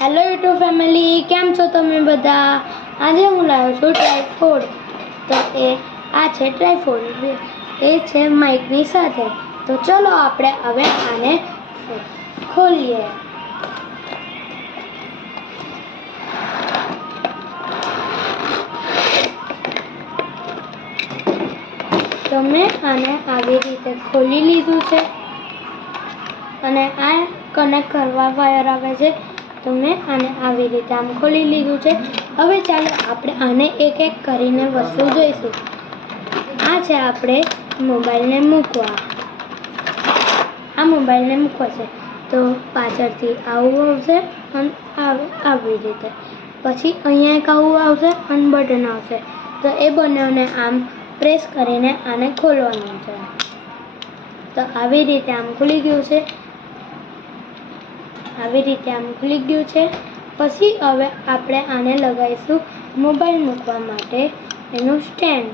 Hello YouTube family કેમ છો તમે બધા? આજે હું લાવ્યો છું ટ્રાયફોડ તો એ, આ છે ટ્રાયફોડ એ છે માઇકની સાથે. તો ચલો આપણે હવે આને ખોલીએ. તો મેં આને આવી રીતે ખોલી લીધું છે. અને આ કનેક્ટ કરવા વાયર આવે છે. તો મેં આને આવી રીતે આમ ખોલી લીધું છે. હવે ચાલો આપણે આને એક એક કરીને વસ્તુ જોઈશું. આ છે આપણે મોબાઈલને મૂકવા. આ મોબાઈલને મૂકવા છે. તો પાછળથી આવું આવશે અને આવ- રીતે. પછી અહીંયા એક આવું આવશે, અને બટન આવશે. તો એ બંનેને આમ પ્રેસ કરીને આને ખોલવાનું છે. તો આવી રીતે આમ ખુલી ગયું છે. આવી રીતે આમ ખુલી ગયું છે. પછી હવે આપણે આને લગાવીશું મોબાઈલ મૂકવા માટે એનું સ્ટેન્ડ.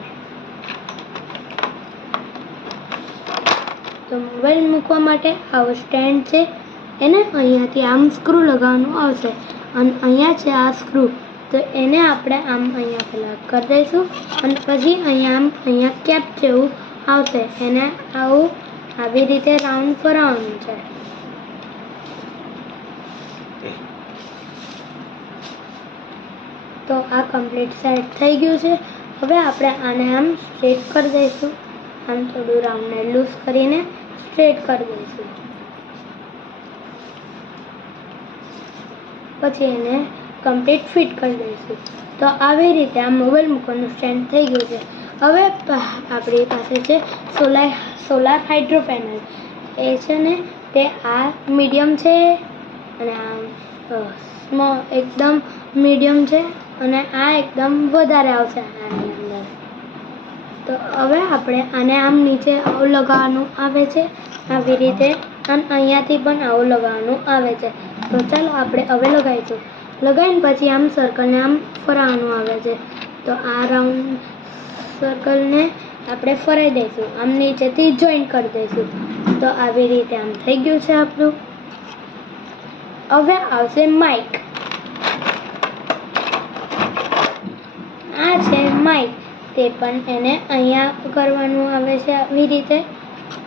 તો મોબાઈલ મૂકવા માટે આવું સ્ટેન્ડ છે. એને અહીંયાથી આમ સ્ક્રૂ લગાવવાનું આવશે. અને અહીંયા છે આ સ્ક્રૂ. તો એને આપણે આમ અહીંયા પહેલાં કરી દઈશું. અને પછી અહીંયા આમ અહીંયા કેપ જેવું આવશે. એને આવું આવી રીતે રાઉન્ડ ફરાવવાનું છે. તો આ કમ્પ્લીટ સેટ થઈ ગયું છે. હવે આપણે આને આમ સ્ટ્રેટ કરી દઈશું. આમ થોડું રાઉન્ડને લૂઝ કરીને સ્ટ્રેટ કરી દઈશું. પછી એને કમ્પ્લીટ ફિટ કરી દઈશું. તો આવી રીતે આ મોબાઈલ મૂકવાનું સ્ટેન્ડ થઈ ગયું છે. હવે આપણી પાસે છે સોલાર સોલાર હાઇડ્રો પેનલ એ છે ને, તે આ મીડિયમ છે. અને આ સ્મો એકદમ મીડિયમ છે અને આ એકદમ વધારે આવશે આની અંદર. તો હવે આપણે આને આમ નીચે આવું લગાવવાનું આવે છે. આવી રીતે અને અહીંયાથી પણ આવું લગાવવાનું આવે છે. તો ચાલો આપણે હવે લગાવીશું. લગાવીને પછી આમ સર્કલને આમ ફરાવવાનું આવે છે. તો આ રાઉન્ડ સર્કલને આપણે ફરાઈ દઈશું. આમ નીચેથી જોઈન્ટ કરી દઈશું. તો આવી રીતે આમ થઈ ગયું છે આપણું. હવે આવશે માઇક આ છે માઇક તે પણ એને અહીંયા કરવાનું આવે છે આવી રીતે.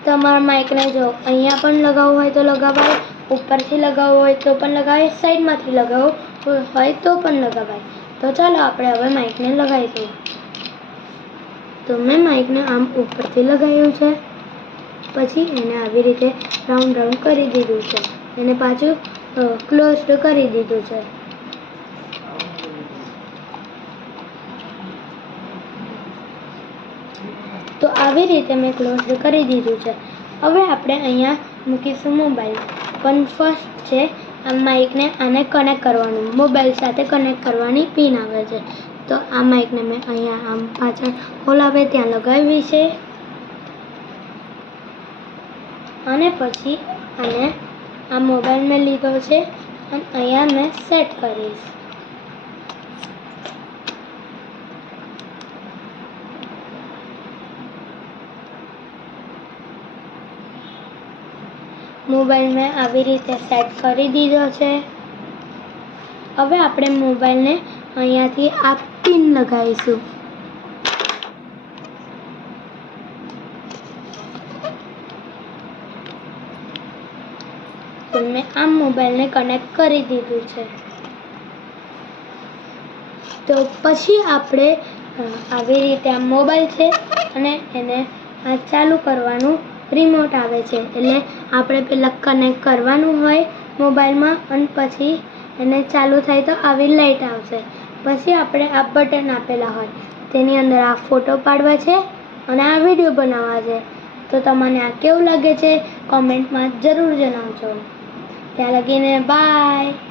તમારા માઇકને જો અહીંયા પણ લગાવવું હોય તો લગાવાય, ઉપરથી લગાવવું હોય તો પણ લગાવાય સાઈડમાંથી લગાવવું હોય તો પણ લગાવાય. તો ચાલો આપણે હવે માઇકને લગાવીશું. તો મેં માઇકને આમ ઉપરથી લગાવ્યું છે. પછી એને આવી રીતે રાઉન્ડ રાઉન્ડ કરી દીધું છે. એને પાછું ક્લોઝડ કરી દીધું છે. તો આવી રીતે મેં ક્લોઝ કરી દીધું છે. હવે આપણે અહીંયા મૂકીશું મોબાઈલ પણ ફર્સ્ટ છે, આ માઇકને આને કનેક્ટ કરવાનું. મોબાઈલ સાથે કનેક્ટ કરવાની પિન આવે છે. તો આ માઇકને મેં અહીંયા આમ પાછળ હોલ આવે ત્યાં લગાવી છે. અને પછી આને આ મોબાઈલ મેં લીધો છે અને અહીંયા મેં સેટ કરીશ. મોબાઈલ મેં આવી રીતે સેટ કરી દીધો છે. હવે આપણે મોબાઈલને અહીંયાથી આ પિન લગાવીશું. તો મેં આમ મોબાઈલને કનેક્ટ કરી દીધું છે. તો પછી આપણે આવી રીતે આ મોબાઈલ છે અને એને આ ચાલુ કરવાનું રિમોટ આવે છે. એટલે આપણે પહેલાં કનેક્ટ કરવાનું હોય મોબાઈલમાં અને પછી એને ચાલુ થાય તો આવી લાઇટ આવશે. પછી આપણે આ બટન આપેલા હોય, તેની અંદર આ ફોટો પાડવા છે અને આ વીડિયો બનાવવા છે. તો તમને આ કેવું લાગે છે? કોમેન્ટમાં જરૂર જણાવજો. Te la tiene, bye.